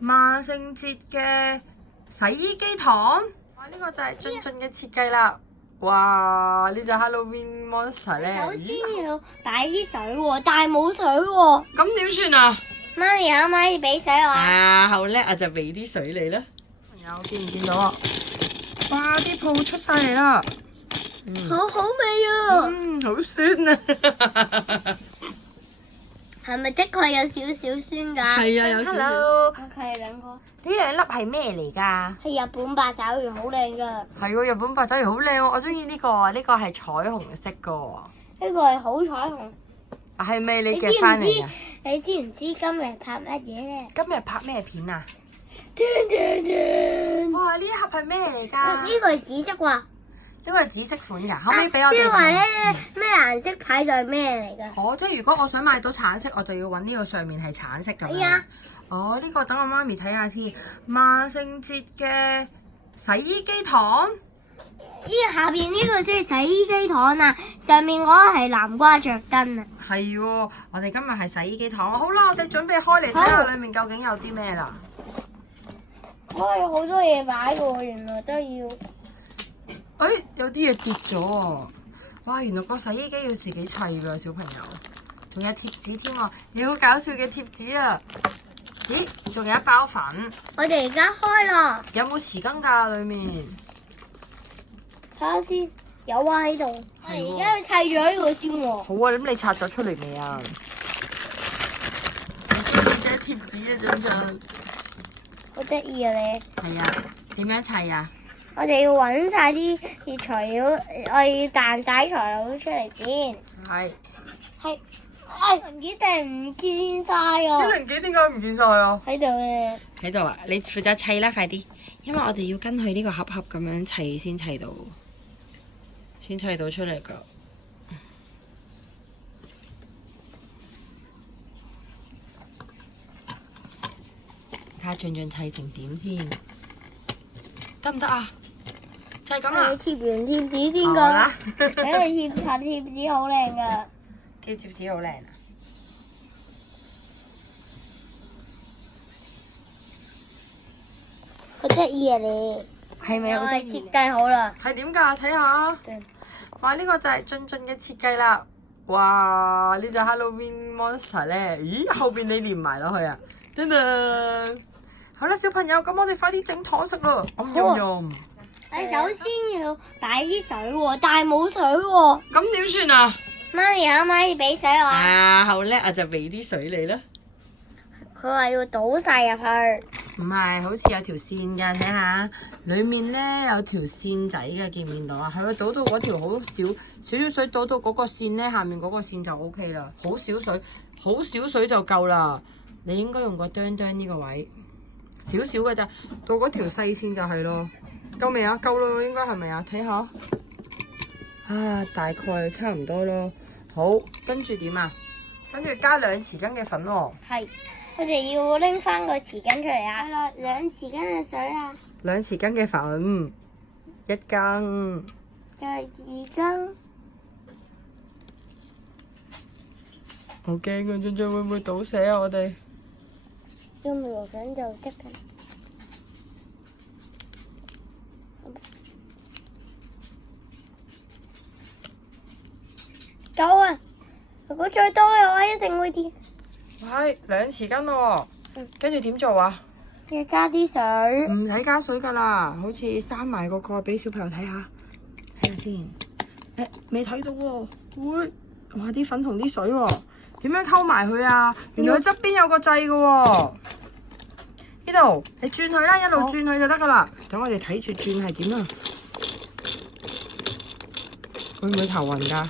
萬聖節嘅洗衣機糖。哇！呢個就係俊俊嘅設計啦。哇！呢隻 Halloween Monster 咧，首先要擺啲水喎，但係冇水喎。咁點算啊？媽咪可唔可以俾水我啊？啊，好叻啊！就俾啲水你啦。朋友見唔見到啊？哇！啲泡出晒嚟啦。好好味啊！好酸啊！係咪的確有少少酸㗎？係啊，有少少。 Hello，佢哋兩個呢兩粒係咩嚟㗎？係日本八爪魚，好靚㗎。係喎，日本八爪魚好靚喎，我中意呢個啊！呢個係彩虹色㗎喎。呢個係好彩虹。係咪你你知夾唔知翻嚟啊？？你知唔知今日拍乜嘢咧？今日拍咩片啊？呢哇！呢一盒係咩嚟㗎？個係紫色喎。呢個係紫色款㗎，可唔可以俾我哋即係話咧睇？咩顏色牌就係咩嚟㗎？哦，即係如果我想買到橙色，我就要揾呢個上面係橙色咁樣。係啊。哦，呢個等我媽咪睇下先。萬聖節嘅洗衣機糖。呢下邊呢個先係洗衣機糖啊，上面嗰個係南瓜着燈啊。係喎，我哋今日係洗衣機糖。好啦，我哋準備開嚟睇下裡面究竟有啲咩啦。哇，有好多嘢擺喎，原來都要。誒，有啲嘢跌咗喎！哇，原來個洗衣機要自己砌㗎，小朋友。仲有貼紙添喎，有好搞笑嘅貼紙啊！咦，仲有一包粉。我哋而家開啦，有冇匙羹㗎？裡面睇下先。有啊喺度。我係喎哋而家要砌咗呢個先喎。好啊，咁你拆咗出嚟未啊？呢隻貼紙啊，俊俊。好得意啊你！係啊，點樣砌啊？我哋要揾晒啲材料，我要彈晒材料出嚟先。係。係。零件定唔見晒啊！啲零件點解唔見晒啊？喺度嘅。喺度啊！你負責砌啦，快啲！因為我哋要跟佢呢個盒盒咁樣砌先砌到出嚟㗎。睇下俊俊砌成點先，得唔得啊？就係咁啦。我貼完貼紙先好㗎啦。因為貼紙好靚㗎。啲貼紙好靚啊！好得意啊你！係咪我好得意係設？計好啦。係點㗎？睇下。哇！呢個就係俊俊嘅設計啦。哇！呢隻 Halloween Monster 咧，咦？後邊你連埋落去啊！噔噔。好啦，小朋友，咁我哋快啲整糖食咯。你首先要擺啲水喎，但係冇水喎。咁點算啊？媽咪可唔可以俾水我啊？啊，好叻啊！就俾啲水你啦。佢話要倒晒入去。唔係，好似有條線㗎，睇下裡面咧有條線仔嘅，見唔見到啊？係咪倒到嗰條好少水，倒到嗰個線咧，下面嗰個線就 O K 啦。好少水就夠啦。你應該用個釘呢個位，少少嘅咋，到嗰條細線就係咯。夠未啊？夠啦，應該係咪啊？睇下。啊，大概差唔多咯。好，跟住點啊？跟住加2匙羹嘅粉喎。係，我哋要拎翻個匙羹出嚟啊！係啦，2匙羹嘅水啊， 2匙羹嘅粉，1羹。再2羹。好驚啊！俊俊會唔會倒瀉啊？我哋用磨粉就得㗎。夠啊！如果再多嘅話，一定會跌。係2匙羹咯喎，跟住點做啊？要加啲水。唔使加水㗎啦，好似閂埋個蓋俾小朋友睇下，睇下先。未睇到喎，會哇啲粉同啲水喎，點樣溝埋佢啊？原來佢側邊有個掣㗎喎。呢度你轉佢啦，一路轉佢就得㗎啦。等我哋睇住轉係點啊？會唔會頭暈㗎？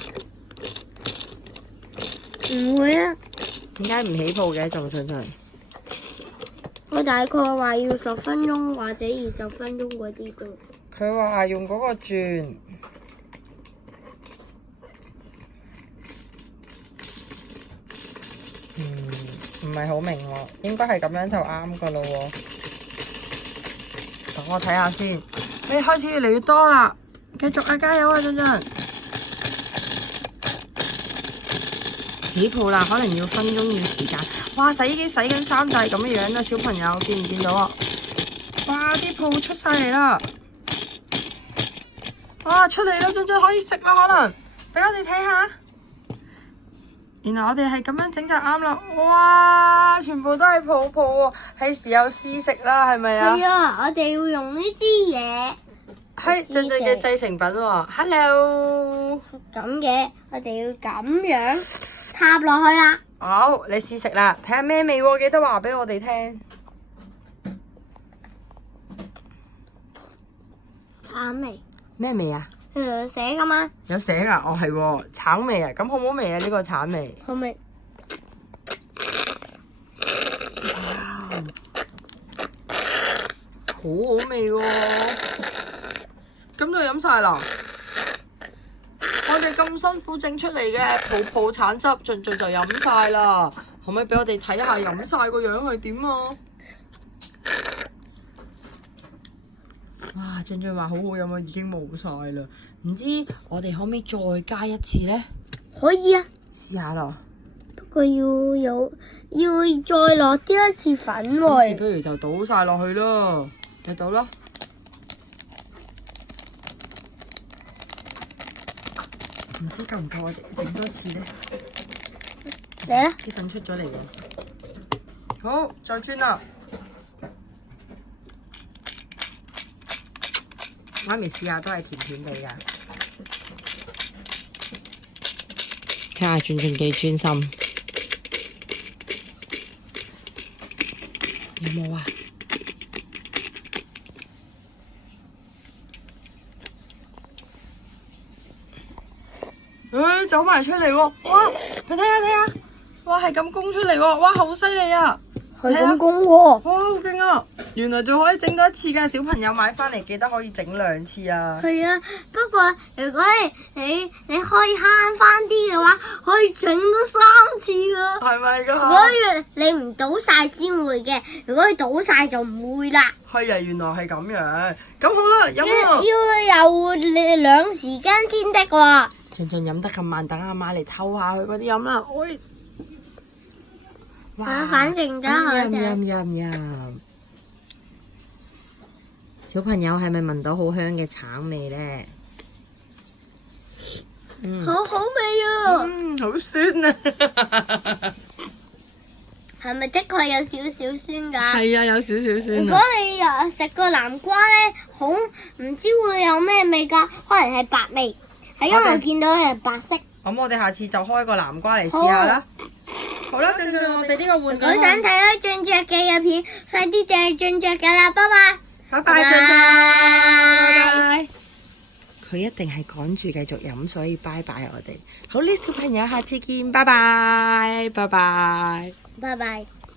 唔會啊！點解唔起泡嘅？仲俊俊？我大概話要10分鐘或者20分鐘嗰啲㗎。佢話用嗰個轉，唔係好明喎，應該係咁樣就啱㗎咯喎。等我睇下先，開始越嚟越多啦，繼續啊，加油啊，俊俊！起泡啦，可能要分鐘要時間。哇！洗衣機洗緊衫就係咁嘅樣啦，小朋友見唔見到啊？哇！啲泡出晒嚟啦！哇！出嚟啦，俊俊可以食啦，可能俾我哋睇下。原來我哋係咁樣整就啱啦！哇！全部都係泡泡喎，係時候試食啦，係咪啊？係啊，我哋要用呢支嘢。係俊俊嘅製成品喎。Hello。咁嘅，我哋要咁樣插落去啦。好，你試食啦，睇下咩味喎，記得話俾我哋聽。橙味。咩味啊？有寫噶嘛？有寫噶，哦係喎，橙味啊，咁好唔好味啊？呢個橙味。好味。好好味喎！咁就飲晒啦。我哋咁辛苦整出嚟嘅泡泡橙汁，俊俊就飲晒啦。可唔可以俾我哋睇下飲晒個樣係點啊？哇！俊俊話好好飲啊，已經冇晒啦。唔知我哋可唔可以再加一次呢？可以啊，試下咯。不過要再落啲一次粉今次喎。不如就倒晒落去咯，你倒啦。唔知夠唔夠我哋整多次呢？嚟啦！啲粉出咗嚟喎。好，再轉啦。媽咪試下都係甜甜地㗎。睇下俊俊幾專心。有冇啊？走埋出嚟喎！哇，你睇下，哇係咁攻出嚟喎！哇，好犀利啊！係咁攻喎。哇，好勁啊！原來仲可以整多一次㗎，小朋友買翻嚟記得可以整2次啊！係啊，不過如果你可以慳翻啲嘅話，可以整多3次㗎。係咪㗎？如果你唔倒晒先會嘅，如果你倒晒就唔會啦。係啊，原來係咁樣。咁好啦，飲啊！要有2時間先得喎。俊俊飲得咁慢，等阿媽嚟偷下佢嗰啲飲啦。喂！哇！反正都好飲。小朋友係咪聞到好香嘅橙味呢？好好味啊！好酸啊！係咪的確有少少酸㗎？係啊，有少少酸如果你有食過南瓜咧，好唔知會有咩味㗎？可能係白味，係因為我見到係白色。咁我哋下次就開個南瓜嚟試下啦。好啦，俊俊，我哋呢個換如果想睇到俊雀嘅嘅片，快啲訂俊雀㗎啦，拜拜。拜拜，俊俊，拜拜。佢一定係趕住繼續飲，所以拜拜我哋。好呢，小朋友，下次見，拜拜，拜拜。拜拜。